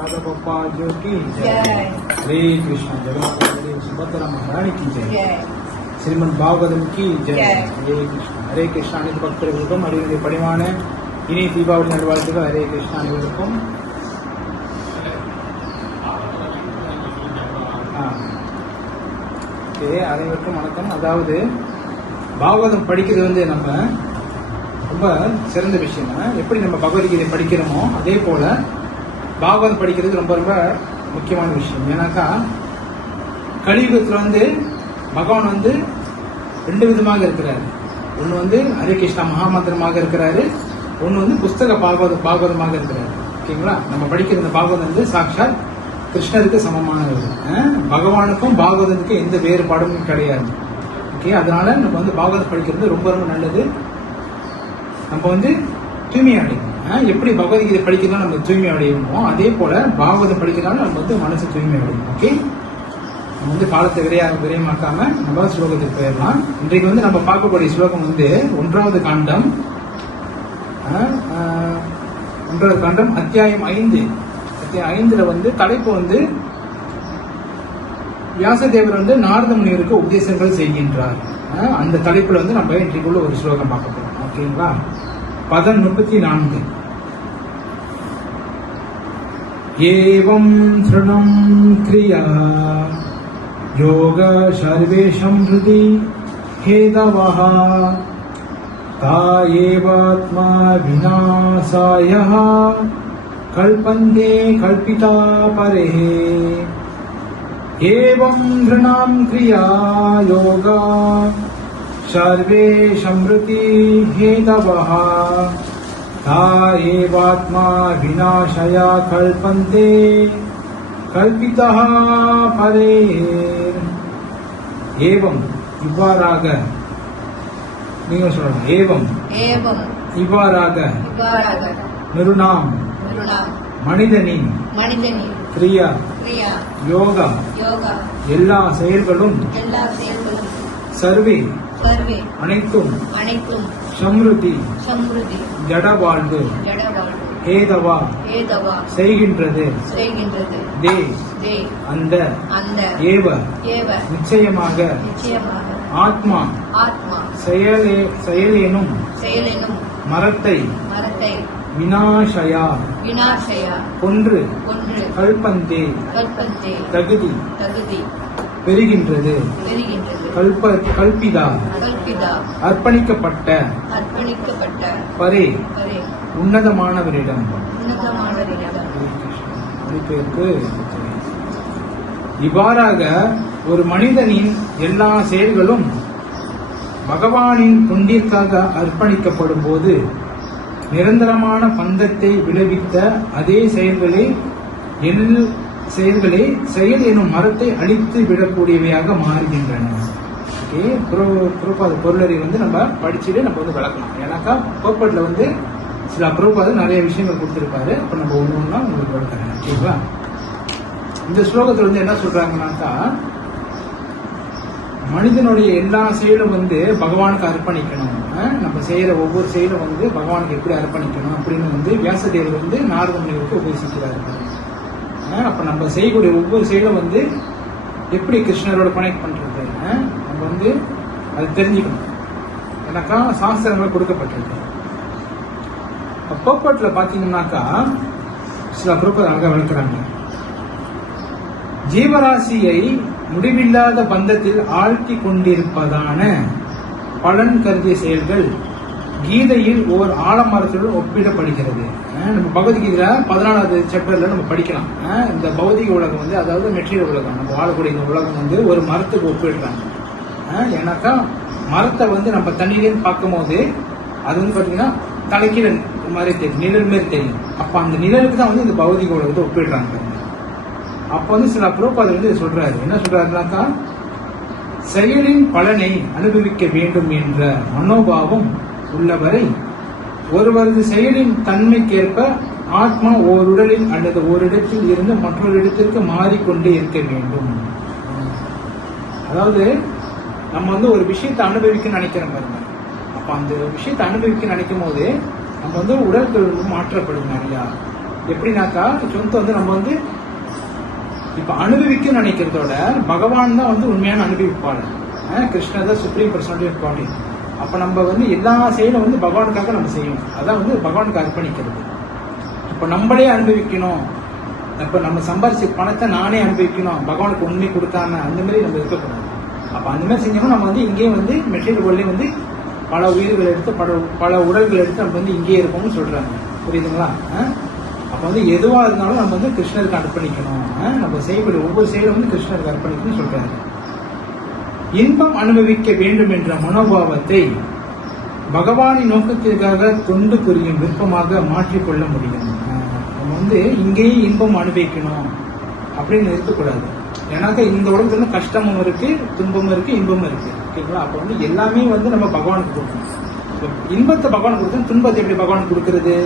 राधा पप्पा जो की जय। हरे कृष्ण जगन्नाथ बलदेव सुभद्रा महारानी की जय। श्रीमद् भागवतम की जय। हरे कृष्ण அனைத்து பக்தர்களுக்கும் அடியுடைய பணிவான இனி தீபாவளி நல்வாழ்த்துக்கள். ஹரே கிருஷ்ணா அனைவருக்கும். அனைவருக்கும் வணக்கம். அதாவது பாகவதம் படிக்கிறது வந்து நம்ம ரொம்ப சிறந்த விஷயம். எப்படி நம்ம பகவத்கீதை படிக்கிறோமோ அதே போல பாகவதம் படிக்கிறது ரொம்ப ரொம்ப முக்கியமான விஷயம். ஏன்னாக்கா கலியுகத்தில் வந்து பகவான் வந்து ரெண்டு விதமாக இருக்கிறாரு. ஒன்று வந்து ஹரே கிருஷ்ணா மகாமந்திரமாக இருக்கிறாரு, ஒன்று வந்து புஸ்தக பாகவதமாக இருக்கிறாரு. ஓகேங்களா? நம்ம படிக்கிற இந்த பாகவதம் வந்து சாட்சாத் கிருஷ்ணருக்கு சமமானது. பகவானுக்கும் பாகவதத்துக்கும் எந்த வேறுபாடும் கிடையாது. ஓகே, அதனால நம்ம வந்து பாகவதம் படிக்கிறது ரொம்ப ரொம்ப நல்லது. நம்ம வந்து தூய்மை அடையணும். எப்படி பகவத்கீதை படிக்கிறதா நம்ம தூய்மை அடையணுமோ அதே போல பாகவதம் படிக்கிறதால நம்ம வந்து மனசு தூய்மை அடையணும். ஓகே, நம்ம வந்து காலத்தை விரயமாக்காம நம்ம ஸ்லோகத்துக்கு போயிடலாம். இன்றைக்கு வந்து நம்ம பார்க்கக்கூடிய ஸ்லோகம் வந்து 1வது காண்டம் அத்தியாயம் 5. அத்தியாயம் 5ல வந்து தலைப்பு வந்து வியாசதேவர் வந்து நாரத முனிவருக்கு உபதேசங்கள் செய்கின்றார். அந்த தலைப்புல வந்து நம்ம இன்றைக்குள்ள ஒரு ஸ்லோகம் பார்க்க போறோம். ஓகேங்களா? பதம் 34. ஏவம் ஸ்ருணம் கிரியா யோக சர்வேஷம் ஹ்ருதி ஹேதவஹ தாயேவாத்மா விநாசாயஹ கல்பந்தே கல்பிதா பரேஹ ஏவம் ஸ்ருணம் கிரியா யோக சர்வேஷம் ஹ்ருதி ஹேதவஹ தாயேவாத்மா விநாசாய கல்பந்தே கல்பிதா பரேர். ஏவம் இவ்வாறாக, நீங்க சொல்லணும். ஏவம் இவ்வாறாக நிருணாம் மனிதனின் கிரியா யோகா எல்லா செயல்களும் சர்வே அனைத்தும் சம்ருதி ஜட வாழ்வு ஏதவா செய்கின்றது தே அந்த ஏவ நிச்சயமாக ஆத்மா செயலேனும் மரத்தை விநாசயா கொன்று கல்பந்தே தகுதி பெறுகின்றது. கல்பிதா அர்ப்பணிக்கப்பட்ட பரே உன்னதமானவரிடம். இவ்வாறாக ஒரு மனிதனின் எல்லா செயல்களும் பகவானின் தொண்டிற்காக அர்ப்பணிக்கப்படும் போது நிரந்தரமான பந்தத்தை விளைவித்த அதே செயல்களே செயல் எனும் மரத்தை அழித்து விடக்கூடியவையாக மாறுகின்றன. பொருளறி வந்து நம்ம படிச்சுட்டு நம்ம வந்து விளக்கலாம். ஏன்னாக்கா கோட்பாட்டில் வந்து சில பிரபுபாத நிறைய விஷயங்கள் கொடுத்திருப்பாரு. அப்ப நம்ம ஒண்ணு உங்களுக்கு விளக்குறேன். ஓகேங்களா? இந்த ஸ்லோகத்துல வந்து என்ன சொல்றாங்கன்னாக்கா மனிதனுடைய எல்லா செயலும் வந்து பகவானுக்கு அர்ப்பணிக்கணும். நம்ம செய்யற ஒவ்வொரு செயலும் வந்து பகவானுக்கு எப்படி அர்ப்பணிக்கணும் அப்படின்னு வந்து வியாசதேவர் வந்து நாரத முனிவருக்கு உபதேசிக்கிறாரு. அப்ப நம்ம செய்யக்கூடிய ஒவ்வொரு செயலும் வந்து எப்படி கிருஷ்ணரோட கனெக்ட் பண்றது நம்ம வந்து அது தெரிஞ்சுக்கணும். எனக்கா சாஸ்திரங்கள் கொடுக்கப்பட்டிருக்கு. கோட்பாட்டுல பாத்தீங்கன்னாக்கா சில பொறுப்பு அழகா விளக்குறாங்க. ஜீவராசியை முடிவில்லாத பந்தத்தில் ஆழ்த்தி கொண்டிருப்பதான பலன் கருதிய செயல்கள் கீதையில் ஓர் ஆலமரத்துடன் ஒப்பிடப்படுகிறது. நம்ம பகவத்கீதையில 14வது சாப்டர்ல நம்ம படிக்கலாம். இந்த பௌதிக உலகம் வந்து அதாவது மெட்டீரியல் உலகம், நம்ம வாழக்கூடிய இந்த உலகம் வந்து ஒரு மரத்துக்கு ஒப்பிடுறாங்க. ஏன்னாக்கா மரத்தை வந்து நம்ம தண்ணியிலேருந்து பார்க்கும் போது அது வந்து பாத்தீங்கன்னா தலைக்கீழ மாதிரி தெரியும், நிழல் மாதிரி தெரியும். அப்ப அந்த நிழலுக்கு தான் வந்து இந்த பௌதிக உலகத்தை ஒப்பிடுறாங்க. அப்ப வந்து சில பிரபுபாதர் வந்து சொல்றாரு. என்ன சொல்றாருனாக்கா செயலின் பலனை அனுபவிக்க வேண்டும் என்ற மனோபாவம் உள்ளவரை ஒருவரது செயலின் தன்மைக்கேற்ப ஆத்மா ஓருடலில் அல்லது ஓரிடத்தில் இருந்து மற்றொரு இடத்திற்கு மாறிக்கொண்டே இருக்க வேண்டும். அதாவது நம்ம வந்து ஒரு விஷயத்தை அனுபவிக்க நினைக்கிறோம் பாருங்க. அப்ப அந்த விஷயத்தை அனுபவிக்க நினைக்கும் போது நம்ம வந்து உடல்கள் மாற்றப்படும் நிறையா. எப்படின்னாக்கா சொந்த வந்து நம்ம வந்து இப்ப அனுபவிக்க நினைக்கிறதோட பகவான் தான் வந்து உண்மையான அனுபவிப்பாளர். கிருஷ்ணர் தான் சுப்ரீம் பர்சனாலிட்டி ஆஃப் காட். அப்ப நம்ம வந்து எல்லா செயலும் வந்து பகவானுக்காக நம்ம செய்யணும். அதான் வந்து பகவானுக்கு அர்ப்பணிக்கிறது. இப்ப நம்மளே அனுபவிக்கணும், இப்ப நம்ம சம்பாரிச்ச பணத்தை நானே அனுபவிக்கணும், பகவானுக்கு உண்மை கொடுக்காம அந்த மாதிரி நம்ம இருக்கக்கூடாது. அப்ப அந்த மாதிரி செஞ்சோம்னா நம்ம வந்து இங்கேயே வந்து மெட்டீரியல் வேர்ல்ட்லயே வந்து பல உயிர்கள் எடுத்து பல உடல்கள் எடுத்து நம்ம வந்து இங்கேயே இருப்போம்னு சொல்றாங்க. புரியுதுங்களா? அப்ப வந்து எதுவா இருந்தாலும் நம்ம வந்து கிருஷ்ணருக்கு அர்ப்பணிக்கணும். நம்ம செய்யக்கூடிய ஒவ்வொரு செயலும் வந்து கிருஷ்ணருக்கு அர்ப்பணிக்கணும்னு சொல்றாங்க. இன்பம் அனுபவிக்க வேண்டும் என்ற மனோபாவத்தை பகவானின் நோக்கத்திற்காக தொண்டு புரியும் விருப்பமாக மாற்றிக்கொள்ள முடியும். நம்ம வந்து இங்கேயே இன்பம் அனுபவிக்கணும் அப்படின்னு இருக்கக்கூடாது. ஏன்னாக்க இந்த உலகத்துல கஷ்டமும் இருக்கு, துன்பமும் இருக்கு, இன்பமும் இருக்கு. ஓகேங்களா? அப்ப வந்து எல்லாமே வந்து நம்ம பகவானுக்கு கொடுக்கணும். இன்பத்தை பகவானுக்கு கொடுக்கணும், துன்பத்தை எப்படி பகவானுக்கு கொடுக்கறது?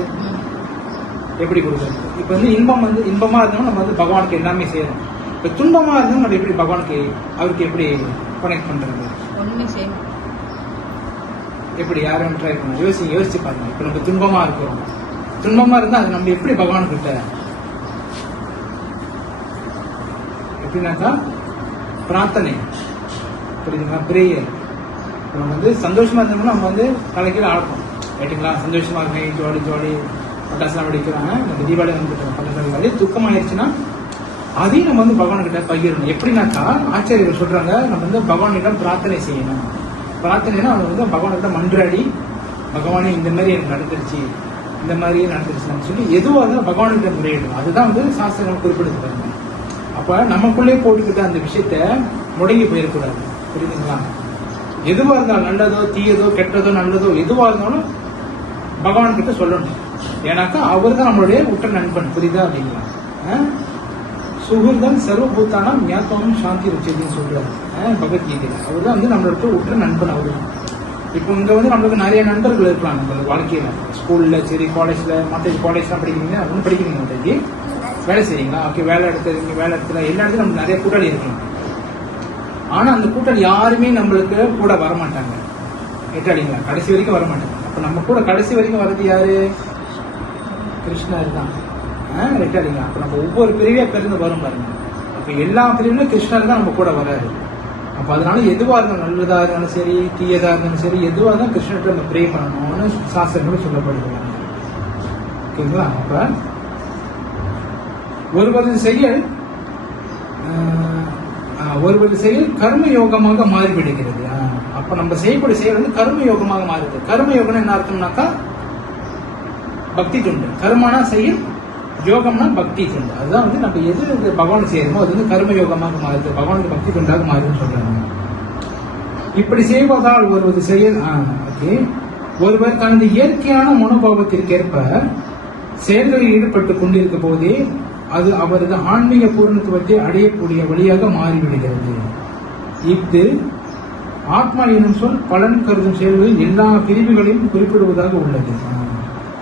எப்படி கொடுக்கறது? இப்ப வந்து இன்பம் வந்து இன்பமா இருந்தாலும் நம்ம வந்து பகவானுக்கு எல்லாமே செய்யணும். இப்ப துன்பமா இருந்தாலும் நம்ம எப்படி பகவானுக்கு அவருக்கு எப்படி கனெக்ட் பண்றது? எப்படி யாரும் ட்ரை பண்ண யோசிச்சு பாருங்க. இப்ப நம்ம துன்பமா இருக்கிறோம், துன்பமா இருந்தா அது நம்ம எப்படி பகவான் கிட்ட எப்படின்னாக்கா பிரார்த்தனை, புரியுதுங்களா? பிரேயர். நம்ம வந்து சந்தோஷமா இருந்தோம்னா நம்ம வந்து தலைக்கீழ ஆடணும். ரைட்டுங்களா? சந்தோஷமா இருக்கேன், ஜாலி ஜாலி பட்டாசுலாம் வெடிக்கிறாங்க, நம்ம தீபாவளி வந்துட்டோம், பட்டாசு துக்கமாயிருச்சுன்னா அதையும் நம்ம வந்து பகவான்கிட்ட பகிரணும். எப்படின்னாக்கா ஆச்சாரியர்கள் சொல்றாங்க, நம்ம வந்து பகவானிடம் பிரார்த்தனை செய்யணும். பிரார்த்தனைனா அவங்க வந்து பகவான்கிட்ட மன்றாடி, பகவானே இந்த மாதிரி எனக்கு நடந்துருச்சு, இந்த மாதிரியே நடந்துருச்சு சொல்லி எதுவாக இருந்தாலும் பகவான்கிட்ட முறையிடணும். அதுதான் வந்து சாஸ்திரம் குறிப்பிடுது பாருங்க. அப்ப நமக்குள்ளே போட்டுக்கிட்ட அந்த விஷயத்த முடங்கி போயிடக்கூடாது. புரியுதுங்களா? எதுவா இருந்தாலும் நல்லதோ தீயதோ கெட்டதோ நல்லதோ எதுவா இருந்தாலும் பகவான் கிட்ட சொல்லணும். ஏன்னாக்கா அவர் தான் நம்மளுடைய உற்ற நண்பன். புரியுதா? அப்படிங்களா? சுகுர்தன் சர்வபூத்தானம் ஞாத்தமும் சாந்தி ருச்சின்னு சொல்றாரு பகவத்கீதையில. அவர் தான் வந்து நம்மளோட உற்ற நண்பன். அவரு தான். இப்போ இங்க வந்து நம்மளுக்கு நிறைய நண்பர்கள் இருக்கலாம் நம்ம வாழ்க்கையில, ஸ்கூல்ல சரி, காலேஜ்ல, மற்ற காலேஜ்லாம் படிக்கிறீங்க, ஒன்றும் படிக்கிறீங்க, மற்ற வேலை செய்றீங்களா? ஓகே, வேலை இடத்துல எல்லா இடத்துல நமக்கு நிறைய கூட்டாளி இருக்கலாம். ஆனா அந்த கூட்டாளி யாருமே நம்மளுக்கு கூட வரமாட்டாங்க. கேட்டாளிங்களா? கடைசி வரைக்கும் வரமாட்டாங்க. அப்ப நம்ம கூட கடைசி வரைக்கும் வர்றது யாரு? கிருஷ்ணர் தான். ரெட்டாளிங்களா? அப்ப நம்ம ஒவ்வொரு பிரிவியா பிறந்து வரும் பாருங்க. அப்ப எல்லா பிரிவிலும் கிருஷ்ணர் தான் நம்ம கூட வராரு. அப்ப அதனால எதுவா இருந்தாலும், நல்லதா இருந்தாலும் சரி, தீயதா இருந்தாலும் சரி, எதுவா இருந்தாலும் கிருஷ்ணர்கிட்ட நம்ம ப்ரே பண்ணணும்னு சாஸ்திரங்களும் சொல்லப்படுகிறாங்க. ஓகேங்களா? அப்ப ஒருவரது செயல் கர்ம யோகமாக மாறிவிடுகிறது. அப்ப நம்ம செய்யக்கூடிய செயல் வந்து கர்ம யோகமாக மாறுது. கர்ம யோகம் என்ன அர்த்தம்னாக்கா பக்தி தொண்டு. கர்மனா செயல், யோகம்னா பக்தி தொண்டு. அதுதான் வந்து நம்ம எது பகவான் செய்யணுமோ அது வந்து கர்ம யோகமாக மாறுது, பகவானுக்கு பக்தி தொண்டாக மாறுதுன்னு சொல்றாங்க. இப்படி செய்வதால் ஒருவது செயல் ஒருவர் தனது இயற்கையான மனோபாவத்திற்கேற்ப செயல்களில் ஈடுபட்டு கொண்டிருக்கும் போதே அது அவரது ஆன்மீக பூர்ணத்துவத்தை அடையக்கூடிய வழியாக மாறிவிடுகிறது. இது ஆத்மா எனும் சொல் பலன் கருதும் செயல்களில் எல்லா பிரிவுகளையும் குறிப்பிடுவதாக உள்ளது.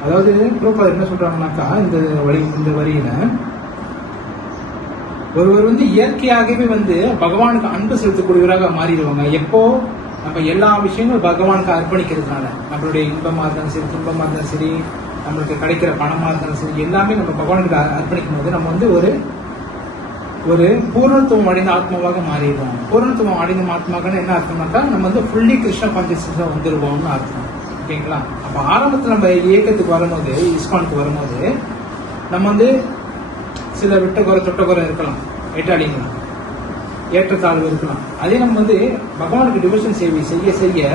அதாவது புரோபாதர் என்ன சொல்றாங்கன்னாக்கா, இந்த வரியில ஒருவர் வந்து இயற்கையாகவே வந்து பகவானுக்கு அன்பு செலுத்தக்கூடியவராக மாறிடுவாங்க. எப்போ நம்ம எல்லா விஷயங்களும் பகவானுக்கு அர்ப்பணிக்கிறதுனால, நம்மளுடைய இன்பமா இருந்தாலும் சரி, துன்பமா இருந்தாலும் சரி, நம்மளுக்கு கிடைக்கிற பணமா இருந்தாலும் சரி, எல்லாமே நம்ம பகவானுக்கு அர்ப்பணிக்கும் போது நம்ம வந்து ஒரு பூர்ணத்துவம் அடைந்த ஆத்மாவாக மாறிடுவோம். பூர்ணத்துவம் அடைந்த ஆத்மாக்கள் என்ன அர்த்தம்னாக்கா, நம்ம வந்து ஃபுல்லி கிருஷ்ண கான்சியஸ்னஸா வந்துருவோம்னு அர்த்தம். ஓகேங்களா? அப்ப ஆரம்பத்துல நம்ம இயக்கத்துக்கு வரும்போது, இஸ்கானுக்கு வரும்போது நம்ம வந்து சில விட்டகுறை தொட்டகுறை இருக்கலாம், ஏற்றாடிங்களா, ஏற்றத்தாழ்வு இருக்கலாம். அதே நம்ம வந்து பகவானுக்கு டிவோஷன் சேவை செய்ய செய்ய,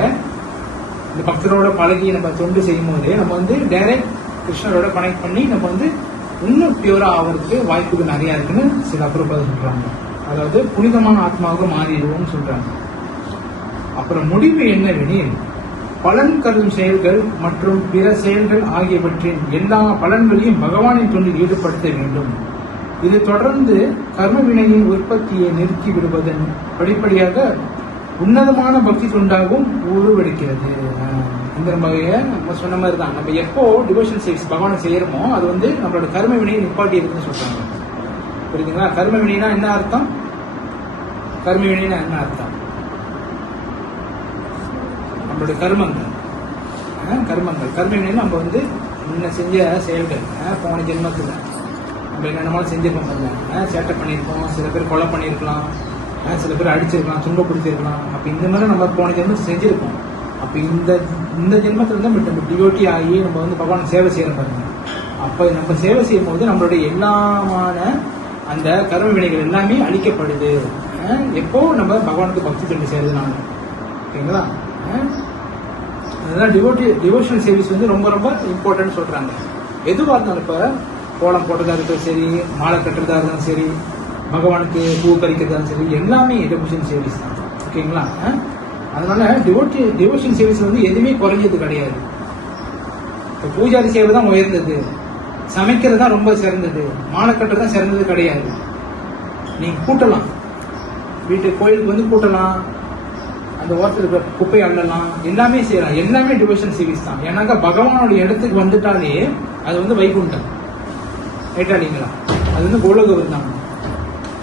இந்த பக்தரோட பழகி நம்ம தொண்டு செய்யும் போது நம்ம வந்து டைரக்ட் கிருஷ்ணரோட கனெக்ட் பண்ணி நம்ம வந்து இன்னும் பியூரா ஆகிறதுக்கு வாய்ப்புகள் நிறைய இருக்குன்னு சில அப்புறம் சொல்றாங்க. அதாவது புனிதமான ஆத்மாவுக்கு மாறிடுவோம்னு சொல்றாங்க. அப்புறம் முடிவு என்னவெனில், பலன் கருதும் செயல்கள் மற்றும் பிற செயல்கள் ஆகியவற்றின் எல்லா பலன்களையும் பகவானின் தொண்டில் ஈடுபடுத்த வேண்டும். இது தொடர்ந்து கர்ம வினையின் உற்பத்தியை நிறுத்தி விடுவதன் படிப்படியாக உன்னதமான பக்தி தொண்டாகவும் உருவெடுக்கிறது. இந்த நம்ம சொன்ன மாதிரி தான், நம்ம எப்போ டிவோஷன் சர்வீஸ் பகவானை செய்யறோமோ அது வந்து நம்மளோட கர்ம வினையை நிப்பாட்டி இருக்குன்னு சொல்றாங்க. புரியுதுங்களா? கர்ம வினைனா என்ன அர்த்தம்? கர்ம வினைனா என்ன அர்த்தம்? நம்மளுடைய கர்மங்கள். கர்ம வினைனா நம்ம வந்து முன்ன செஞ்ச செயல்கள், போன ஜென்மத்துல நம்ம என்னென்னமாலும் செஞ்சிருப்போம் பாருங்க. சேட்டை பண்ணியிருப்போம், சில பேர் கொலை பண்ணியிருக்கலாம், சில பேர் அடிச்சிருக்கலாம், துன்பப்படுத்திருக்கலாம். அப்போ இந்த மாதிரி நம்ம போன ஜென்மத்தில் செஞ்சிருப்போம். அப்போ இந்த ஜென்மத்தில் தான் நம்ம டிவோட்டி ஆகி நம்ம வந்து பகவான் சேவை செய்யறோம் பாருங்க. அப்போ நம்ம சேவை செய்யும் போது நம்மளுடைய எல்லாமான அந்த கர்ம வினைகள் எல்லாமே அழிக்கப்படுது. எப்போ நம்ம பகவானுக்கு பக்தி தொண்டு செய்யறதுனால. ஓகேங்களா? அதனால டிவோஷனல் சர்வீஸ் வந்து ரொம்ப ரொம்ப இம்பார்ட்டன்ட் சொல்றாங்க. எதுவாக இருந்தாலும் இப்போ கோலம் போட்டதா இருந்தாலும் சரி, மாலை கட்டுறதா இருந்தாலும் சரி, பகவானுக்கு பூ பறிக்கிறதா இருந்தாலும் சரி, எல்லாமே டிவோஷன் சர்வீஸ் தான். ஓகேங்களா? அதனால டிவோஷன் சர்வீஸ் வந்து எதுவுமே குறைஞ்சது கிடையாது. இப்போ பூஜாரி சேவை தான் உயர்ந்தது, சமைக்கிறது தான் ரொம்ப சிறந்தது, மாலை கட்டுறது தான் சிறந்தது கிடையாது. நீங்க கூட்டலாம், வீட்டு கோயிலுக்கு வந்து கூட்டலாம், அந்த ஓரத்தில் இருக்கிற குப்பை அள்ளலாம், எல்லாமே செய்யலாம். எல்லாமே டிவோஷன் சர்வீஸ் தான். ஏன்னாக்கா பகவானுடைய இடத்துக்கு வந்துட்டாலே அது வந்து வைகுண்டம். ரைட்டா இல்லைங்களா? அது வந்து கோலோக விருந்தாங்க.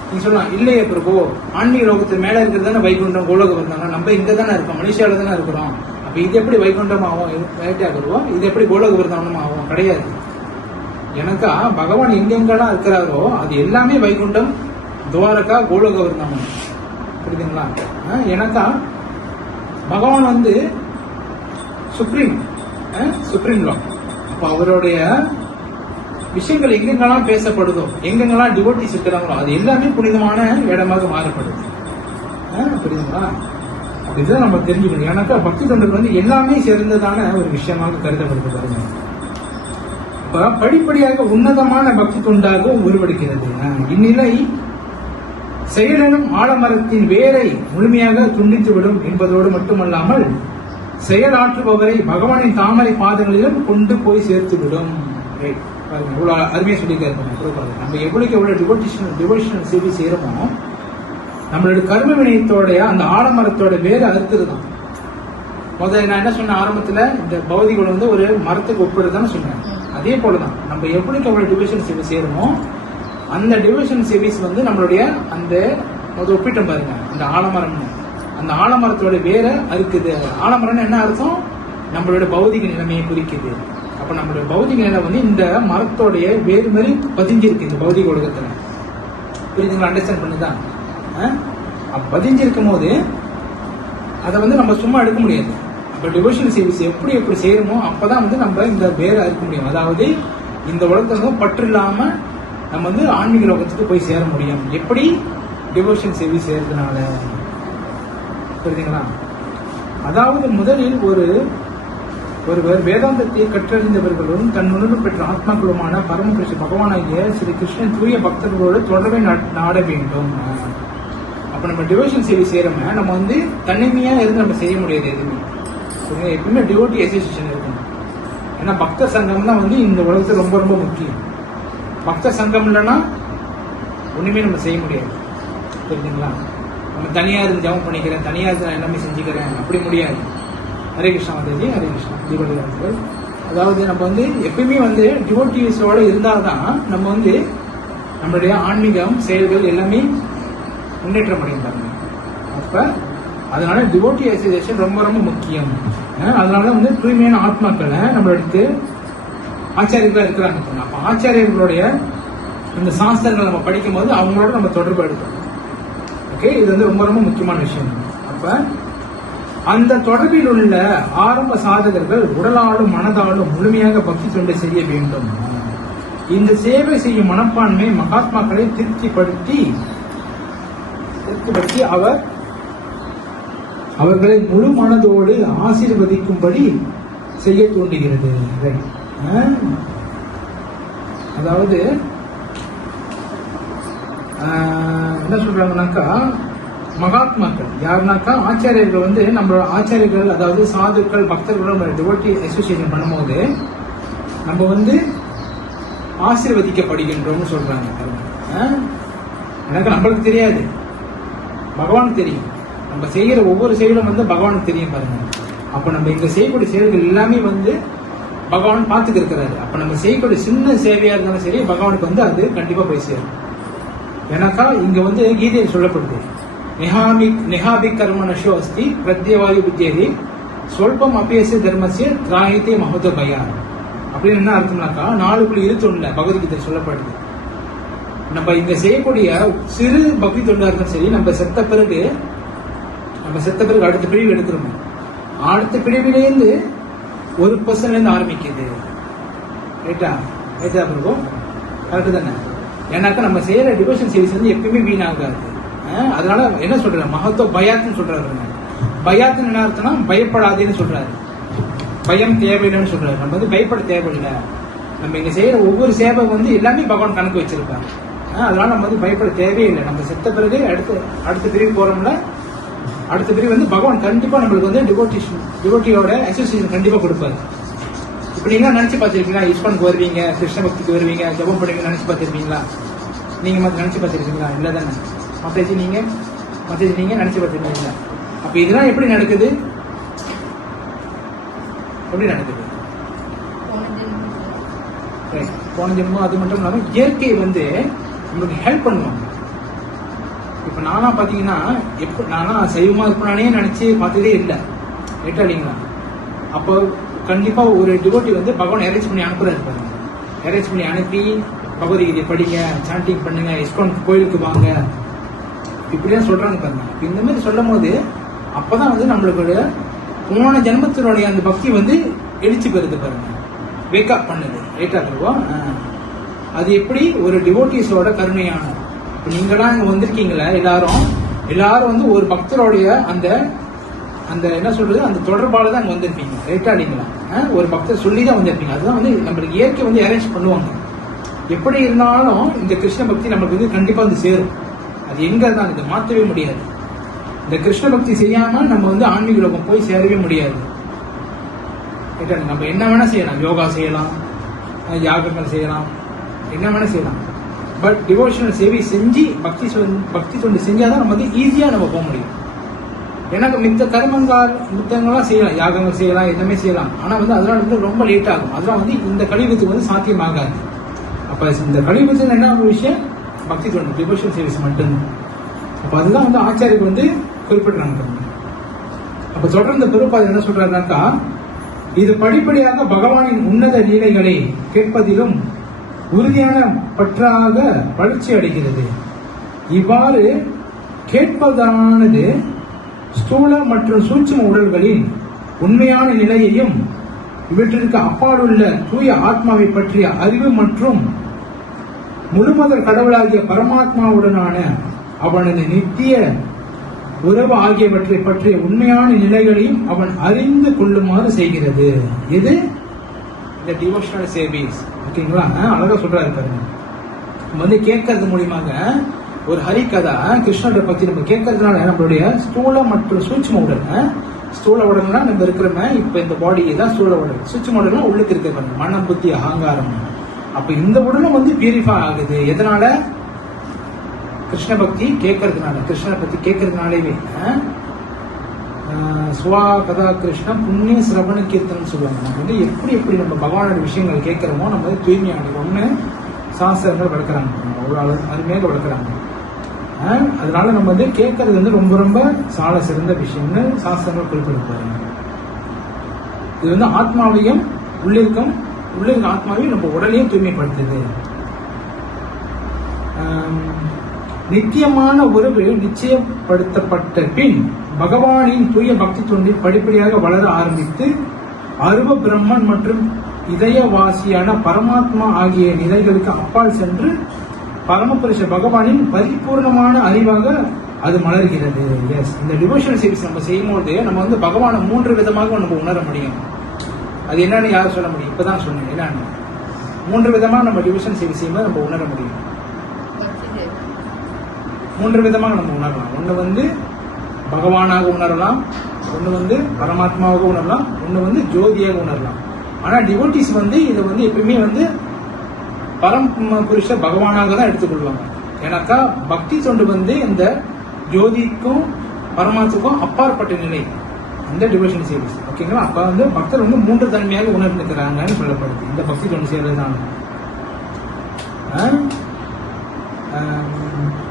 நீங்க சொல்லலாம், இல்லையே பிரபு, ஆன்மீக லோகத்துக்கு மேல இருக்கிறது தானே வைகுண்டம், கோலோக விருந்தாங்க. நம்ம இங்க தானே இருக்கோம், மனுஷால தானே இருக்கிறோம். அப்ப இது எப்படி வைகுண்டம் ஆகும், இது எப்படி கோலோக விருந்தாவனம் ஆகும்? கிடையாது. எனக்கா பகவான் எங்கெங்கெல்லாம் இருக்கிறாரோ அது எல்லாமே வைகுண்டம், துவாரகா, கோலோக விருந்தாவனம். புரியுதுங்களா? எனக்கா பகவான் வந்து சுப்ரீம் லா. அப்ப அவருடைய விஷயங்கள் எங்கெங்கெல்லாம் பேசப்படுதோ, எங்கெங்கெல்லாம் டிவோட்டிஸ் இருக்கிறாங்களோ அது எல்லாமே புனிதமான இடமாக மாறப்படுது. புரியுதுங்களா? அப்படிதான் நம்ம தெரிஞ்சுக்கணும். ஏன்னாக்கா பக்தி தொண்டர்கள் வந்து எல்லாமே சிறந்ததான ஒரு விஷயமாக கருதப்படுது பாருங்க. இப்ப படிப்படியாக உன்னதமான பக்தி தொண்டாக உருவெடுக்கிறது. இந்நிலை செயலெனும் ஆலமரத்தின் வேரை முழுமையாக துண்டித்துவிடும் என்பதோடு மட்டுமல்லாமல் செயலாற்றுபவரை பகவானின் தாமரை பாதங்களிலும் கொண்டு போய் சேர்த்துவிடும். இவ்வளவு அருமையா சொல்லியிருக்காரு. நம்ம எவ்வளவு டிவோஷனல் சேவை செய்யறோமோ நம்மளுடைய கர்ம வினயத்தோடைய அந்த ஆலமரத்தோட வேறு அறுத்துறது தான். முதல்ல நான் என்ன சொன்ன ஆரம்பத்துல, இந்த பௌதிகள் வந்து ஒரு மரத்துக்கு ஒப்பிடுறதுன்னு சொன்னேன். அதே போலதான் நம்ம எவ்வளவு டிவோஷன் சேவை செய்யறோமோ அந்த டிவோஷன் சர்வீஸ் வந்து நம்மளுடைய அந்த ஒப்பிட்டம் பாருங்க, அந்த ஆலமரம், அந்த ஆலமரத்தோட வேற அறுக்குது. ஆலமரம் என்ன அர்த்தம்? நம்மளோட பௌதிக நிலைமையை குறிக்குது. அப்ப நம்மளுடைய பௌதிக நிலை வந்து இந்த மரத்தோடைய வேறு மாதிரி பதிஞ்சிருக்கு இந்த பௌதிக உலகத்துல. புரியுதுங்களா? அண்டர்ஸ்டாண்ட் பண்ணிதான். பதிஞ்சிருக்கும் போது அதை வந்து நம்ம சும்மா எடுக்க முடியாது. அப்ப டிவோஷன் சர்வீஸ் எப்படி செய்யறோமோ அப்பதான் வந்து நம்ம இந்த வேற அறுக்க முடியும். அதாவது இந்த உலகத்துல பற்று இல்லாம நம்ம வந்து ஆன்மீக லோகத்துக்கு போய் சேர முடியும். எப்படி? டிவோஷன் சர்வீஸ் செய்யறதுனால. புரியுதுங்களா? அதாவது முதலில் ஒருவர் வேதாந்தத்தை கற்றறிந்தவர்களும் தன் உணர்வு பெற்ற ஆத்மாக்களுமான பரமகிருஷ்ண பகவானாகிய ஸ்ரீ கிருஷ்ணன் தூய பக்தர்களோடு தொடர்பை நாட வேண்டும். அப்ப நம்ம டிவோஷன் சர்வீஸ் செய்யறோம நம்ம வந்து தனிமையா இருந்து நம்ம செய்ய முடியாது. எதுவுமே எப்பவுமே டிவோட்டி அசோசியேஷன் இருக்கணும். ஏன்னா பக்த சங்கம் தான் வந்து இந்த உலகத்துல ரொம்ப ரொம்ப முக்கியம். பக்த சங்கம் இல்லைன்னா ஒண்ணுமே நம்ம செய்ய முடியாது. புரியுதுங்களா? நம்ம தனியா இருந்து ஜபம் பண்ணிக்கிறேன், தனியா இருந்து எல்லாமே செஞ்சுக்கிறேன், அப்படி முடியாது. ஹரே கிருஷ்ணா மாதாஜி, ஹரே கிருஷ்ணா, தீபாவளி வாழ்த்துக்கள். அதாவது நம்ம வந்து எப்பயுமே வந்து டிவோட்டிஸோட இருந்தால்தான் நம்ம வந்து நம்மளுடைய ஆன்மீகம் செயல்கள் எல்லாமே முன்னேற்றம் அடைந்தாங்க. அப்ப அதனால டிவோட்டி அசோசியேஷன் ரொம்ப ரொம்ப முக்கியம். அதனால வந்து தூய்மையான ஆத்மாக்களை நம்மளுக்கு ஆச்சாரியர்களா இருக்கிறாங்க. அப்ப ஆச்சாரியர்களுடைய இந்த சாஸ்திரங்களை நம்ம படிக்கும் போது அவங்களோட நம்ம தொடர்பு எடுக்கணும். ஓகே, இது வந்து ரொம்ப ரொம்ப முக்கியமான விஷயம். அப்ப அந்த தொடர்பில் உள்ள ஆரம்ப சாதகர்கள் உடலாலும் மனதாலும் முழுமையாக பக்தி தொண்டை செய்ய வேண்டும். இந்த சேவை செய்யும் மனப்பான்மை மகாத்மாக்களை திருப்திப்படுத்தி அவர்களை முழு மனதோடு ஆசீர்வதிக்கும்படி செய்ய தூண்டுகிறது. அதாவது என்ன சொல்றாங்கன்னாக்கா, மகாத்மாக்கள் யாருனாக்கா ஆச்சாரியர்கள் வந்து நம்மளோட ஆச்சாரியர்கள், அதாவது சாதுக்கள் பக்தர்களோட டிவோட்டி அசோசியேஷன் பண்ணும்போது நம்ம வந்து ஆசீர்வதிக்கப்படுகின்றோம்னு சொல்றாங்க. எனக்கு நம்மளுக்கு தெரியாது, பகவானுக்கு தெரியும். நம்ம செய்யற ஒவ்வொரு செயலும் வந்து பகவானுக்கு தெரியும் பாருங்க. அப்ப நம்ம இங்க செய்யக்கூடிய செயல்கள் எல்லாமே வந்து பகவான் பார்த்துக்க இருக்கிறாரு. அப்ப நம்ம செய்யக்கூடிய சின்ன சேவையா இருந்தாலும் சரி, பகவானுக்கு வந்து அது கண்டிப்பா போய் சேரும். எனக்கா இங்க வந்து கீதையில் சொல்லப்படுது, நிஹாபி கர்மனஷோ அஸ்தி பிரத்யவாயு புத்தியதி சொல்பம் அபியச தர்மசிய திராயத்தே மகோத பயா. அப்படின்னு என்ன அர்த்தம்னாக்கா, 4:21 பகவத்கீதை சொல்லப்படுது. நம்ம இங்க செய்யக்கூடிய சிறு பக்தி தொண்டா இருந்தாலும் சரி, நம்ம செத்த பிறகு அடுத்த பிரிவு எடுக்கிறோம். அடுத்த பிரிவிலேருந்து ஒரு பர்சன்ட்லேருந்து ஆரம்பிக்குது. ரைட்டா பிரபு? கரெக்டு தானே? ஏன்னாக்கா நம்ம செய்யற டிவோஷன் சர்வீஸ் வந்து எப்பயுமே வீணாகாது. அதனால என்ன சொல்றாரு, மகத்துவ பயாத்துன்னு சொல்றாரு. பயாத்துன்னு என்ன அர்த்தம்னா பயப்படாதேன்னு சொல்றாரு. பயம் தேவையில்லைன்னு சொல்றாரு. நம்ம வந்து பயப்பட தேவையில்லை. நம்ம இங்க செய்யற ஒவ்வொரு சேவை வந்து எல்லாமே பகவான் கணக்கு வச்சிருக்காங்க. அதனால நம்ம வந்து பயப்பட தேவையில்லை. நம்ம செத்த பிறகு அடுத்த பிரிவு போறோம்ல, அடுத்த பிரிவு வந்து பகவான் கண்டிப்பா நம்மளுக்கு வந்து டிவோட்டியோட அசோசியேஷன் கண்டிப்பா கொடுப்பாரு. இப்ப நீங்க நினைச்சு பார்த்திருக்கீங்களா? இஸ்கானுக்கு வருவீங்க, கிருஷ்ண பக்திக்கு வருவீங்க, ஜபம் பண்ணுவீங்க, நினைச்சு பார்த்திருக்கீங்களா? நீங்க நினைச்சு பார்த்திருக்கீங்களா? இல்ல தானே? மத்தேஜி நீங்க நினைச்சு பார்த்திருக்கீங்களா? அப்ப இதெல்லாம் எப்படி நடக்குது? போன ஜென்மம். அது மட்டும் இல்லாம இயற்கை வந்து நம்மளுக்கு ஹெல்ப் பண்ணுவாங்க. இப்ப நானா பாத்தீங்கன்னா நானா சைவமா இருப்பானே நினைச்சு பார்த்ததே இல்லை. ரைட்டா இல்லைங்களா? அப்போ கண்டிப்பா ஒரு டிவோட்டி வந்து பகவான் அரேஞ்ச் பண்ணி அனுப்புறாரு பாருங்க. அரேஞ்ச் பண்ணி அனுப்பி பகவத்கீதை படிங்க, சாண்டிங் பண்ணுங்க, இஸ்கான் கோயிலுக்கு வாங்க, இப்படிதான் சொல்றாங்க பாருங்க. இந்த மாதிரி சொல்லும் போது அப்பதான் வந்து நம்மளுக்கு போன ஜென்மத்தினுடைய அந்த பக்தி வந்து எழுச்சி பெறுது பாருங்க, வேக்கப் பண்ணுது. ரைட்டா பிரபு? அது எப்படி ஒரு டிவோட்டிஸோட கருணையான. இப்ப நீங்களாம் இங்க வந்திருக்கீங்களா, எல்லாரும் வந்து ஒரு பக்தருடைய அந்த அந்த என்ன சொல்றது, அந்த தொடர்பால தான் அங்க வந்திருப்பீங்க. ரைட்டா இல்லைங்களா? ஒரு பக்தர் சொல்லிதான் வந்திருப்பீங்க. அதுதான் வந்து நம்மளுக்கு இயற்கை வந்து அரேஞ்ச் பண்ணுவாங்க. எப்படி இருந்தாலும் இந்த கிருஷ்ண பக்தி நமக்கு வந்து கண்டிப்பா வந்து சேரும். அது எங்க இருந்தாலும் இதை மாற்றவே முடியாது. இந்த கிருஷ்ண பக்தி செய்யாம நம்ம வந்து ஆன்மீக லோகம் போய் சேரவே முடியாது. நம்ம என்ன வேணா செய்யலாம், யோகா செய்யலாம், யாகங்கள் செய்யலாம், என்ன வேணா செய்யலாம். பட் டிவோஷனல் சேவை செஞ்சு பக்தி தொண்டு செஞ்சாதான் நம்ம வந்து ஈஸியா நம்ம போக முடியும். ஏன்னா மித்த மித்தங்கள்லாம் செய்யலாம், யாகங்கள் செய்யலாம், எல்லாமே செய்யலாம். ஆனா வந்து அதனால வந்து ரொம்ப லேட் ஆகும். அதெல்லாம் வந்து இந்த கலியுகத்துக்கு வந்து சாத்தியமாகாது. அப்ப இந்த கலியுகத்துல என்ன ஒரு விஷயம், பக்தி தொண்டு, டிவோஷனல் சர்வீஸ் மட்டும்தான். அப்ப அதுதான் வந்து ஆச்சாரியர் வந்து குறிப்பிடுறாங்க. அப்ப தொடர்ந்து பிரபுபாதர் என்ன சொல்றாருனாக்கா, இது படிப்படியாக பகவானின் உன்னத லீலைகளை கேட்பதிலும் உறுதியான பற்றாக வளர்ச்சி அடைகிறது. இவ்வாறு கேட்பதானது ஸ்தூல மற்றும் சூட்சும உடல்களின் உண்மையான நிலையையும் இவற்றிற்கு அப்பாலுள்ள தூய ஆத்மாவை பற்றிய அறிவு மற்றும் முழுமதர் கடவுளாகிய பரமாத்மாவுடனான அவனது நித்திய உறவு ஆகியவற்றை பற்றிய உண்மையான நிலைகளையும் அவன் அறிந்து கொள்ளுமாறு செய்கிறது. இது இந்த டிவோஷனல் சர்வீஸ். ஓகேங்களா? அழகா சொல்றாரு பாருங்க. நம்ம வந்து கேட்கறது மூலியமாக ஒரு ஹரிகதா கிருஷ்ணரை பத்தி நம்ம கேட்கறதுனால நம்மளுடைய ஸ்தூல மற்றும் சூட்சும உடல், ஸ்தூல உடல்னா நம்ம இருக்கிறோமே இப்ப இந்த பாடி தான் ஸ்தூல உடல், சூட்சும உடல்னா உள்ளுக்கு இருக்கிற மனம், புத்தி, அகங்காரம். அப்ப இந்த உடலும் வந்து பியூரிஃபை ஆகுது. எதனால? கிருஷ்ண பக்தி கேட்கறதுனால, கிருஷ்ணரை பத்தி கேட்கறதுனாலேயே. சுவா கதா கிருஷ்ண புண்ணிய சிரவண கீர்த்தனம் சொல்லுவாங்க. நம்ம வந்து எப்படி நம்ம பகவானோட விஷயங்கள் கேட்கிறோமோ நம்ம வந்து தூய்மையான ஒண்ணு சாஸ்திரங்கள் வளர்க்குறாங்க, அவ்வளவு அருமையாக வளர்க்குறாங்க. அதனால நம்ம வந்து கேட்கறது வந்து ரொம்ப ரொம்ப சால சிறந்த விஷயம்னு சாஸ்திரங்கள் குறிப்பிடுறாங்க. இது வந்து ஆத்மாவையும் உள்ளிருக்க ஆத்மாவையும் நம்ம உடலையும் தூய்மைப்படுத்துது. நித்தியமான உறவு நிச்சயப்படுத்தப்பட்ட பின் பகவானின் தூய பக்தி தொண்டில் படிப்படியாக வளர ஆரம்பித்து அருவ பிரம்மன் மற்றும் இதயவாசியான பரமாத்மா ஆகிய நிலைகளுக்கு அப்பால் சென்று பரமபுருஷ பகவானின் பரிபூர்ணமான அறிவாக அது மலர்கிறது. எஸ், இந்த டிவோஷனல் சர்வீஸ் நம்ம செய்யும் போது நம்ம வந்து பகவானை 3 விதமாக நம்ம உணர முடியும். அது என்னன்னு யாரும் சொல்ல முடியும்? இப்பதான் சொன்னேன். என்னன்னு 3 விதமா நம்ம டிவோஷனல் சர்வீஸ் செய்யும்போது நம்ம உணர முடியும். 3 விதமாக நம்ம உணரலாம். ஒண்ணு வந்து பகவானாக உணரலாம், ஒண்ணு வந்து பரமாத்மாவாக உணரலாம், ஒண்ணு வந்து ஜோதியாக உணரலாம். ஆனா டிவோட்டிஸ் வந்து இதை வந்து எப்பயுமே வந்து பரம புருஷ பகவானாக தான் எடுத்துக்கொள்வாங்க. ஏன்னாக்கா பக்தி தொண்டு வந்து இந்த ஜோதிக்கும் பரமாத்மாவுக்கும் அப்பாற்பட்ட நிலை, அந்த டிவோஷனல் சர்வீஸ். ஓகேங்களா? அப்ப வந்து பக்தர் வந்து 3 தன்மையாக உணர்ந்துக்கிறாங்கன்னு சொல்லப்படுது இந்த பக்தி தொண்டு செய்யறதுனால.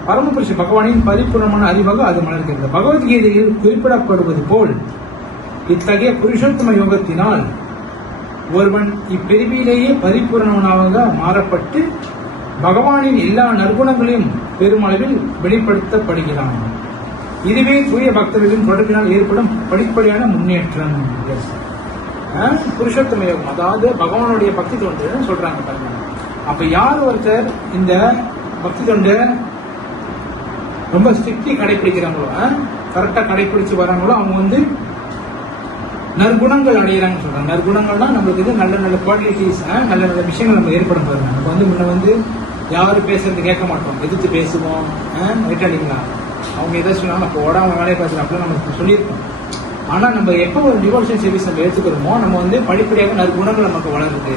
பரமபுருஷ பகவானின் பரிபூர்ணமான அறிவாக அது மலர்கிறது. பகவத்கீதையில் குறிப்பிடப்படுவது போல் இத்தகைய புருஷோத்தம யோகத்தினால் ஒருவன் இப்பிரிவிலேயே பரிபூர்ணவனாக மாறப்பட்டு பகவானின் எல்லா நற்குணங்களையும் பெருமளவில் வெளிப்படுத்தப்படுகிறான். இதுவே தூய பக்தர்களின் தொடர்பினால் ஏற்படும் படிப்படியான முன்னேற்றம். புருஷோத்தம யோகம், அதாவது பகவானுடைய பக்தி தொண்டு சொல்றாங்க பாருங்க. அப்ப யார் ஒருத்தர் இந்த பக்தி தொண்டு ரொம்ப ஸ்ட்ரிக்ட்லி கடைபிடிக்கிறாங்களோ, கரெக்டா கடைபிடிச்சு வராங்களோ, அவங்க வந்து நற்குணங்கள் அடையிறாங்க சொல்றாங்க. நற்குணங்கள்னா நம்மளுக்கு நல்ல நல்ல குவாலிட்டிஸ், நல்ல நல்ல விஷயங்கள் நம்ம ஏற்படும் பாருங்க. நம்ம வந்து முன்ன வந்து யாரும் பேசுறது கேட்க மாட்டோம், எதிர்த்து பேசுவோம். ரைட்டாங்களா? அவங்க எதை சொன்னாலும் அப்போ ஓடாம வேலையை பேசுறோம் அப்படின்னு நம்ம சொல்லியிருக்கோம். ஆனா நம்ம எப்போ ஒரு டிவோஷன் சர்வீஸ் நம்ம எடுத்துக்கிறோமோ, நம்ம வந்து படிப்படியாக நற்குணங்கள் நமக்கு வளருது.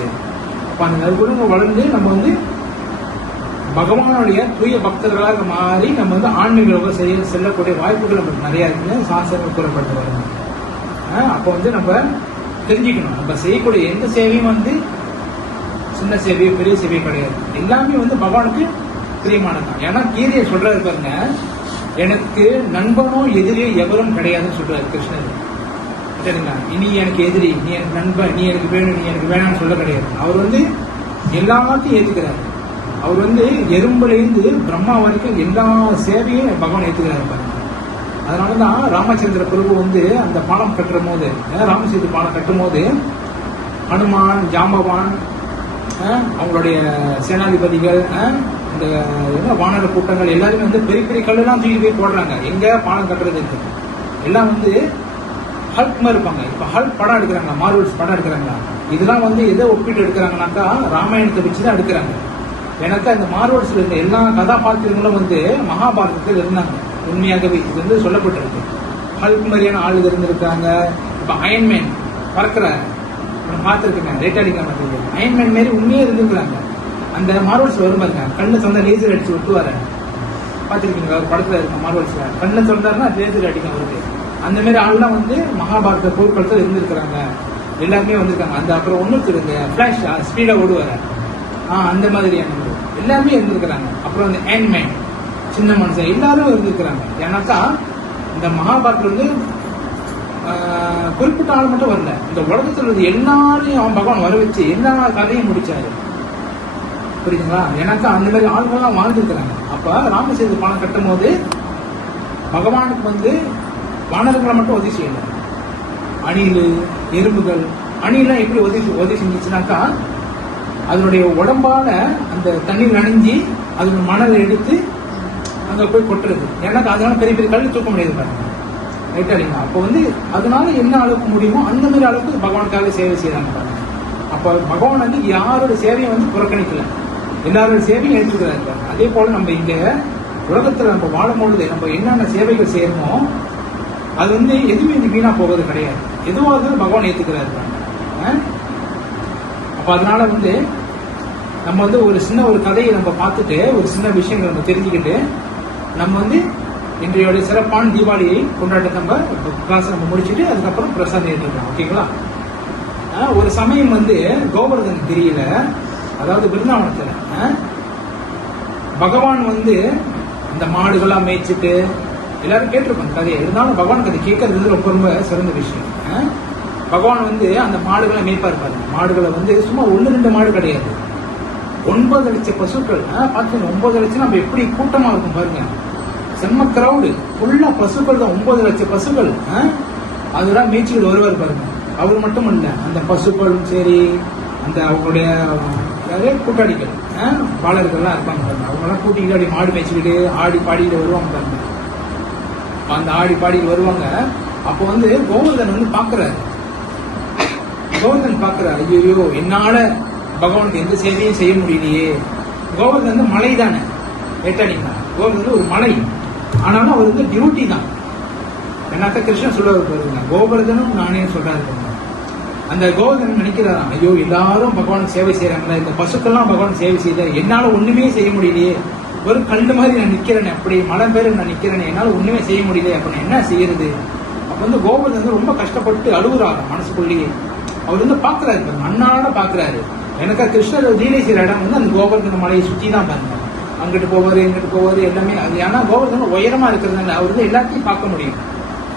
அப்ப அந்த நற்குணங்கள் வளர்ந்து நம்ம வந்து பகவானுடைய தூய பக்தர்களாக மாறி நம்ம வந்து ஆன்மீக செல்லக்கூடிய வாய்ப்புகள் நமக்கு நிறைய இருக்குன்னு சாஸ்திரங்கள் கூறப்பட்டு வருது. அப்போ வந்து நம்ம தெரிஞ்சுக்கணும், நம்ம செய்யக்கூடிய எந்த சேவையும் வந்து சின்ன சேவை பெரிய சேவை கிடையாது, எல்லாமே வந்து பகவானுக்கு பிரியமானதான். ஏன்னா கீதையை சொல்றாரு பாருங்க, எனக்கு நண்பனோ எதிரியோ எவரும் கிடையாதுன்னு சொல்றாரு கிருஷ்ணர். சரிங்களா? இனி எனக்கு எதிரி, நீ எனக்கு நண்பன், நீ எனக்கு வேணும், நீ எனக்கு வேணாம்னு சொல்ல கிடையாது. அவர் வந்து எல்லாத்தையும் ஏத்துக்கிறாரு. அவர் வந்து எறும்புலேருந்து பிரம்மா வரைக்கும் எல்லா சேவையும் பகவான் ஏத்துக்கிறாரு பாருங்க. அதனாலதான் ராமச்சந்திர பிரபு வந்து அந்த பாலம் கட்டுற போது, ராமசேது பாலம் கட்டும் போது ஹனுமான், ஜாம்பவான், அவங்களுடைய சேனாதிபதிகள், இந்த வானர கூட்டங்கள் எல்லாருமே வந்து பெரிய பெரிய கல்லெல்லாம் தூக்கி போய் போடுறாங்க. எங்க பாலம் கட்டுறது இருக்கு, எல்லாம் வந்து ஹல்க் மாதிரி இருப்பாங்க. இப்ப ஹல்க் படம் எடுக்கிறாங்க, மார்வல்ஸ் படம் எடுக்கிறாங்க. இதெல்லாம் வந்து எதை ஒப்பிட்டு எடுக்கிறாங்கன்னாக்கா ராமாயணத்தை வச்சுதான் எடுக்கிறாங்க. எனக்கு அந்த மார்வல்ஸ்ல இருந்த எல்லா கதாபாத்திரங்களும் வந்து மகாபாரதத்தில் இருந்தாங்க. உண்மையாகவே இது வந்து சொல்லப்பட்டிருக்கு. ஹல்க் மாதிரியான ஆளுங்க இருந்திருக்காங்க. இப்ப அயன்மேன் பறக்கிற பார்த்துருக்கேன், ரேட்டாடிங்க அயன்மேன் மாரி உண்மையே இருந்துருக்காங்க. அந்த மார்வல்ஸ் வரும் பாருங்க, கண்ணு சொந்த லேசர் அடிச்சு விட்டுவாரு. பார்த்துருக்கீங்களா? ஒரு படத்துல இருக்க மார்வல்ஸ்ல கண்ணு சொன்னாருன்னா லேசர் அடிக்கும் அவருக்கு. அந்த மாதிரி ஆள்லாம் வந்து மகாபாரத போர்க்களத்தில் இருந்திருக்கிறாங்க. எல்லாருமே வந்திருக்காங்க. அந்த அப்புறம் ஒண்ணு இருங்க, பிளாஷ் ஸ்பீடா ஓடுவாரு, அந்த மாதிரியான எல்லாருமே இருந்திருக்கிறாங்க. அப்புறம் அந்த ஆண்ட்மேன், சின்ன மனுஷன், எல்லாரும் இருந்திருக்கிறாங்க. ஏன்னாக்கா இந்த மகாபாரதம் வந்து குறிப்பிட்ட ஆள் மட்டும் வரல, இந்த உலகத்தில் இருந்து எல்லாரையும் அவன் பகவான் வர வச்சு எல்லா கதையும் முடிச்சாரு. புரியுதுங்களா? ஏன்னாக்கா அந்த மாதிரி ஆளுங்கள்லாம் வாழ்ந்துருக்கிறாங்க. அப்ப ராமசேது பாலம் கட்டும் போது பகவானுக்கு வந்து வானரங்களை மட்டும் உதவி செய்யல, அணில், எறும்புகள். அணிலாம் எப்படி உதவி செஞ்சிச்சுனாக்கா, அதனுடைய உடம்பால அந்த தண்ணீர் நனைஞ்சி அதோட மணலை எடுத்து அங்க போய் கொட்டுறது. ஏன்னாக்கா அதனால பெரிய பெரிய கல் தூக்க முடியாது பாருங்க. ரைட்டா இல்லைங்களா? அப்போ வந்து அதனால என்ன அளவுக்கு முடியுமோ அந்த மாதிரி அளவுக்கு பகவானுக்காக சேவை செய்யறாங்க பாருங்க. அப்ப பகவான் வந்து யாரோட சேவையை வந்து புறக்கணிக்கல, எல்லாரோட சேவையும் எடுத்துக்கிறாரு. அதே போல நம்ம இங்க உலகத்துல நம்ம வாழும்பொழுது நம்ம என்னென்ன சேவைகள் செய்யணுமோ அது வந்து எதுவுமே இந்த வீணா போவது கிடையாது. எதுவாக பகவான் ஏத்துக்கிறாரு. அப்ப அதனால வந்து நம்ம வந்து ஒரு சின்ன ஒரு கதையை நம்ம பார்த்துட்டு ஒரு சின்ன விஷயங்கள் நம்ம தெரிஞ்சுக்கிட்டு நம்ம வந்து இன்றையோட சிறப்பான தீபாவளியை கொண்டாட்ட நம்ம கிளாஸ் நம்ம முடிச்சுட்டு அதுக்கப்புறம் பிரசாதம் ஏற்றுக்கலாம். ஓகேங்களா? ஒரு சமயம் வந்து கோவர்தன் கிரியில, அதாவது பிருந்தாவனத்துல பகவான் வந்து இந்த மாடுகளா மேய்ச்சிட்டு, எல்லாரும் கேட்டிருப்பாங்க கதையை, இருந்தாலும் பகவான் கதை கேட்கறது வந்து ரொம்ப ரொம்ப சிறந்த விஷயம். பகவான் வந்து அந்த மாடுகளை மேய்ப்பாரு பாருங்க. மாடுகளை வந்து சும்மா 1-2 மாடு கிடையாது, 9 லட்சம் பசுக்கள். பாத்தீங்க 9 லட்சம் நம்ம எப்படி கூட்டமா இருக்கும் பாருங்க, செம்ம கிரௌடு, ஃபுல்லா பசுக்கள் தான், 9 லட்சம் பசுக்கள். அதெல்லாம் மேய்ச்சிகள் வருவார் பாருங்க. அவர் மட்டும் இல்ல, அந்த பசுக்களும் சரி, அந்த அவங்களுடைய கூட்டாளிகள் பாலர்கள்லாம் இருப்பாங்க பாருங்க. அவங்க எல்லாம் கூட்டிக்கிட்டு அப்படி மாடு மேய்ச்சிக்கிட்டு ஆடி பாடிட்டு வருவாங்க பாருங்க. அந்த ஆடி பாடிட்டு வருவாங்க. அப்போ வந்து கோவர்தன் வந்து பாக்குறாரு. கோவர்தன் பாக்குறாரு, ஐயோ என்னால பகவானுக்கு எந்த சேவையும் செய்ய முடியலையே. கோவர்தன் வந்து மலை தானே, கேட்டாடிங்களா? கோவர்தன் ஒரு மலை, ஆனாலும் அவர் வந்து டியூட்டி தான். என்னக்கா கிருஷ்ணன் சொல்லுவாரு பாருங்க, கோவர்தனும் நானே சொல்றாரு. அந்த கோவர்தன் நினைக்கிறாராம், ஐயோ எல்லாரும் பகவானுக்கு சேவை செய்யறாங்களா, இந்த பசுக்கள்லாம் பகவானுக்கு சேவை செய்த என்னால ஒண்ணுமே செய்ய முடியலையே, ஒரு கல் மாதிரி நான் நிக்கிறேன், அப்படி மலை பேரு நான் நிக்கிறேன், என்னால ஒண்ணுமே செய்ய முடியல, அப்ப என்ன செய்யறது? அப்ப வந்து கோவர்தன் வந்து ரொம்ப கஷ்டப்பட்டு அழுகுறாரு மனசுக்குள்ளேயே. அவர் வந்து பாக்குறாரு பாருங்க, அண்ணாட பாக்குறாரு. எனக்கா கிருஷ்ணர் லீலை செய்யற இடம் வந்து அந்த கோவர்தன மலையை சுற்றி தான் பாருங்க. அங்கிட்டு போவாரு, இங்கிட்டு போவாரு, எல்லாமே. அது ஏன்னா கோவர்தன் உயரமா இருக்கிறதுனால அவர் வந்து எல்லாத்தையும் பார்க்க முடியும்.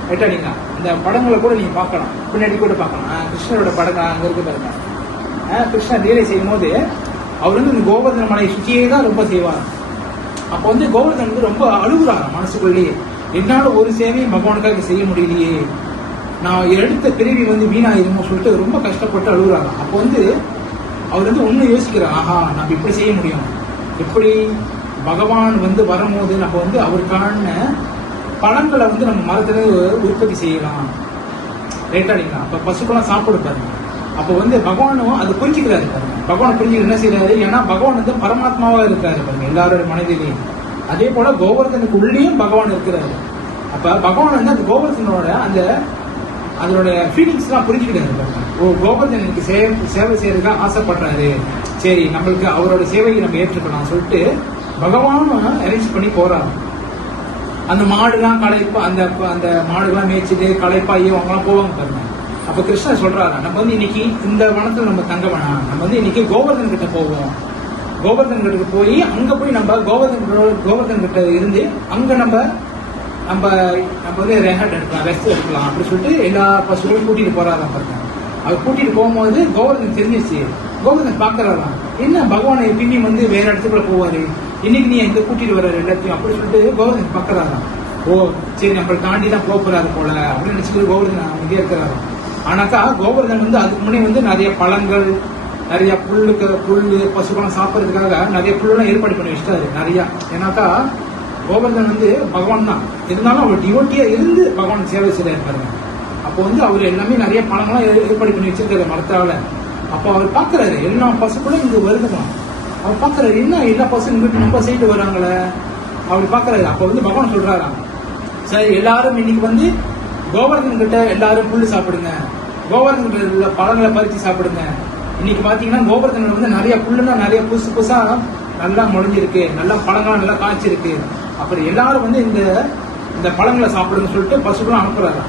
ரைட்டா நீங்க இந்த படங்களை கூட நீங்க பார்க்கலாம், பின்னாடி கூட பார்க்கலாம். கிருஷ்ணரோட படம் அங்க இருக்கு பாருங்க. கிருஷ்ணர் லீலை செய்யும் போது அவர் வந்து இந்த கோவர்தன மலை சுற்றியே தான் ரொம்ப செய்வார். அப்போ வந்து கோவர்தன் வந்து ரொம்ப அழுகுறாரு மனசுக்குள்ளேயே, என்னால ஒரு சேவையும் பகவானுக்காக செய்ய முடியலையே, நான் எடுத்த பிறவி வந்து வீணாயிருமோ சொல்லிட்டு ரொம்ப கஷ்டப்பட்டு அழுகுறாங்க. அப்போ வந்து அவர் வந்து ஒன்றும் யோசிக்கிறார், ஆஹா நம்ம இப்படி செய்ய முடியும், எப்படி பகவான் வந்து வரும்போது நம்ம வந்து அவருக்கான பழங்களை வந்து நம்ம மரத்துல உற்பத்தி செய்யலாம், ரைட்டா இல்லைங்களா? அப்ப பசுக்கெல்லாம் சாப்பிடு பாருங்க. அப்போ வந்து பகவானும் அதை புரிஞ்சுக்கிறாரு பாருங்க. பகவான் புரிஞ்சுக்கிற என்ன செய்யறாரு, ஏன்னா பகவான் வந்து பரமாத்மாவா இருக்காரு பாருங்க எல்லாரோட மனதிலையும். அதே போல கோவர்தனுக்கு உள்ளேயும் பகவான் இருக்கிறாரு. அப்ப பகவான் வந்து அந்த கோவர்தனோட அந்த அதனுடைய ஃபீலிங்ஸ் எல்லாம் புரிஞ்சுக்கிட்டாரு பாருங்க. ஓ, கோவர்தன் எனக்கு சேவை செய்யறதுக்காக ஆசைப்படுறாரு, சரி நம்மளுக்கு அவரோட சேவையை நம்ம ஏற்றுக்கலாம் சொல்லிட்டு பகவானும் அரேஞ்ச் பண்ணி போறாரு. அந்த மாடுலாம் களைப்பா, அந்த அந்த மாடுலாம் மேய்ச்சிட்டு களைப்பாயி அவங்கலாம் போவாங்க பாருங்க. அப்ப கிருஷ்ணர் சொல்றாரு, நம்ம வந்து இன்னைக்கு இந்த வனத்துல நம்ம தங்க வேணாம், நம்ம வந்து இன்னைக்கு கோவர்தன் கிட்ட போவோம். கோவர்தன் கிட்ட போய் அங்க போய் நம்ம கோவர்தன் கிட்ட இருந்து அங்க நம்ம நம்ம நம்ம வந்து ரெஹட் எடுக்கலாம், ரெஸ்ட் எடுக்கலாம் அப்படின்னு சொல்லிட்டு எல்லா பசுகளும் கூட்டிட்டு போறாராம் பாருங்க. அவர் கூட்டிட்டு போகும்போது கோவர்தன் தெரிஞ்சிச்சு. கோவர்தன் பாக்குறாராம், என்ன பகவான் எப்பயுமே வந்து வேற இடத்துக்குள்ள போவாரு, இன்னைக்கு நீ எங்க கூட்டிட்டு வர்ற எல்லாத்தையும் அப்படின்னு சொல்லிட்டு கோவர்தன் பாக்குறாராம். ஓ சரி, நம்மளை தாண்டி தான் போறாரு போல அப்படின்னு நினைச்சுட்டு கோவர்தன் இங்கே இருக்கிறாராம். ஆனாக்கா கோவர்தன் வந்து அதுக்கு முன்னே வந்து நிறைய பழங்கள், நிறைய புல்லு பசுக்கெல்லாம் சாப்பிட்றதுக்காக நிறைய புல்லாம் ஏற்பாடு பண்ணி வச்சுட்டாரு நிறைய. ஏன்னாக்கா கோவர்தன் வந்து பகவான் தான், இருந்தாலும் அவர் டிவோட்டியா இருந்து பகவான் சேவை செய்ய இருப்பாருங்க. அப்போ வந்து அவர் எல்லாமே நிறைய பழங்கள்லாம் ஏற்பாடு பண்ணி வச்சிருக்காரு மரத்தால. அப்போ அவர் பாக்குறாரு எல்லா பசுக்களும் இங்க வருதுமா. அவர் பாக்குறாரு, என்ன எல்லா பசும் இங்கிட்டு நம்ம சைடு வராங்களே அவர் பாக்குறாரு. அப்ப வந்து பகவான் சொல்றாராம், சரி எல்லாரும் இன்னைக்கு வந்து கோவர்தன் கிட்ட எல்லாரும் புல்லு சாப்பிடுங்க, கோவர்தன் கிட்ட பழங்களை பறிச்சு சாப்பிடுங்க. இன்னைக்கு பாத்தீங்கன்னா கோவர்தன் வந்து நிறைய புல்லுன்னா நிறைய புதுசு புதுசா நல்லா முளைஞ்சிருக்கு, நல்லா பழங்கள்லாம் நல்லா காய்ச்சிருக்கு. அப்புறம் எல்லாரும் வந்து இந்த பழங்களை சாப்பிடுன்னு சொல்லிட்டு பசுக்கெல்லாம் அனுப்புறாரு.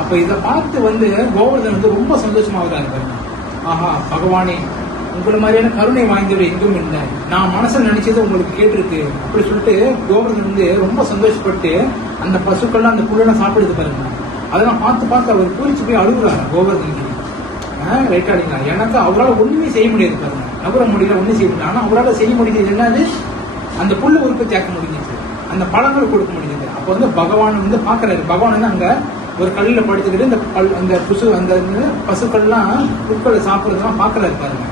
அப்ப இதை பார்த்து வந்து கோவர்தன் வந்து ரொம்ப சந்தோஷமாவதா இருக்காரு. ஆஹா பகவானே, உங்களை மாதிரியான கருணை வாய்ந்தவர் எங்கும் இல்லை, நான் மனசுல நினைச்சது உங்களுக்கு கேட்டிருக்கு அப்படி சொல்லிட்டு கோவர்தன் வந்து ரொம்ப சந்தோஷப்பட்டு அந்த பசுக்கள்லாம் அந்த புல்லெல்லாம் சாப்பிடுது பாருங்க. அதெல்லாம் பார்த்து அவர் பூரிச்சு போய் அழுகுறாரு கோவர்தன். ரைட்டா இல்லைங்களா? எனக்கு அவரால் ஒண்ணுமே செய்ய முடியாது பாருங்க, நகர முடியல, ஒண்ணும் செய்ய முடியல. ஆனா அவரால் செய்ய முடிஞ்சது என்னது, அந்த புல்லு உற்பத்தி ஆக்க முடிஞ்சது, அந்த பழங்கள் கொடுக்க முடிஞ்சது. அப்போ வந்து பகவான் வந்து பாக்குறாரு. பகவான் வந்து அங்க ஒரு கல்லில் படுத்துக்கிட்டு அந்த பசுக்கள்லாம் புற்களை சாப்பிடுறதுலாம் பாக்குறாரு பாருங்க.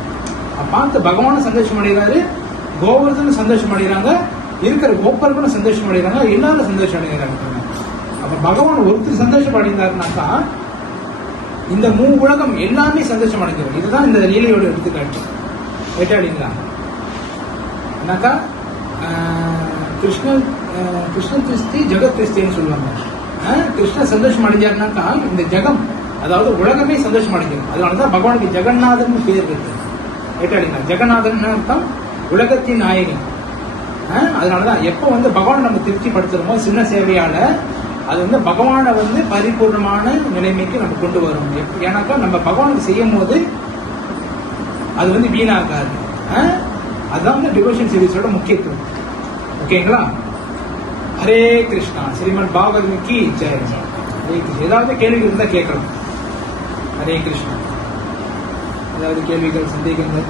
பார்த்து பகவானும் சந்தோஷம் அடைகிறாரு, கோவர்தனும் சந்தோஷம் அடைகிறாங்க, இருக்கிற கோப்பர்களும் சந்தோஷம் அடைகிறாங்க, எல்லாரும் சந்தோஷம் அடைகிறாங்க. அப்ப பகவான் ஒருத்தர் சந்தோஷம் அடைந்தாருனாக்கா இந்த உலகம் எல்லாமே சந்தோஷம் அடைஞ்சிடும். இதுதான் இந்த லீலையோட எடுத்துக்காட்டு. கேட்டாடிங்களா? என்னக்கா கிருஷ்ண கிறிஸ்தி ஜெகத் கிறிஸ்தின்னு சொல்லுவாங்க. கிருஷ்ண சந்தோஷம் அடைஞ்சாருனாக்கா இந்த ஜெகம், அதாவது உலகமே சந்தோஷம் அடைஞ்சிடும். அதனாலதான் பகவானுக்கு ஜெகநாதன் பேர் இருக்கு. கேட்டாடிங்களா? ஜெகநாதன் அர்த்தம் உலகத்தின் நாயகன். அதனாலதான் எப்ப வந்து பகவான் நம்ம திருப்திப்படுத்துறோமோ சின்ன சேவையால அது வந்து பகவானை வந்து பரிபூர்ணமான நிலைமைக்கு நம்ம கொண்டு வரும். ஏன்னாக்கா நம்ம பகவானுக்கு செய்யும் போது அது வந்து வீணாகாது. அதுதான் வந்து டிவோஷன் சர்வீஸோட முக்கியத்துவம். ஓகேங்களா? ஹரே கிருஷ்ணா. ஸ்ரீமத் பாகவதற்கு ஜெய். ஹரே கிருஷ்ணா. ஏதாவது கேள்விகள் இருந்தா கேட்கலாம். ஹரே கிருஷ்ணா. ஏதாவது கேள்விகள், சந்தேகங்கள்?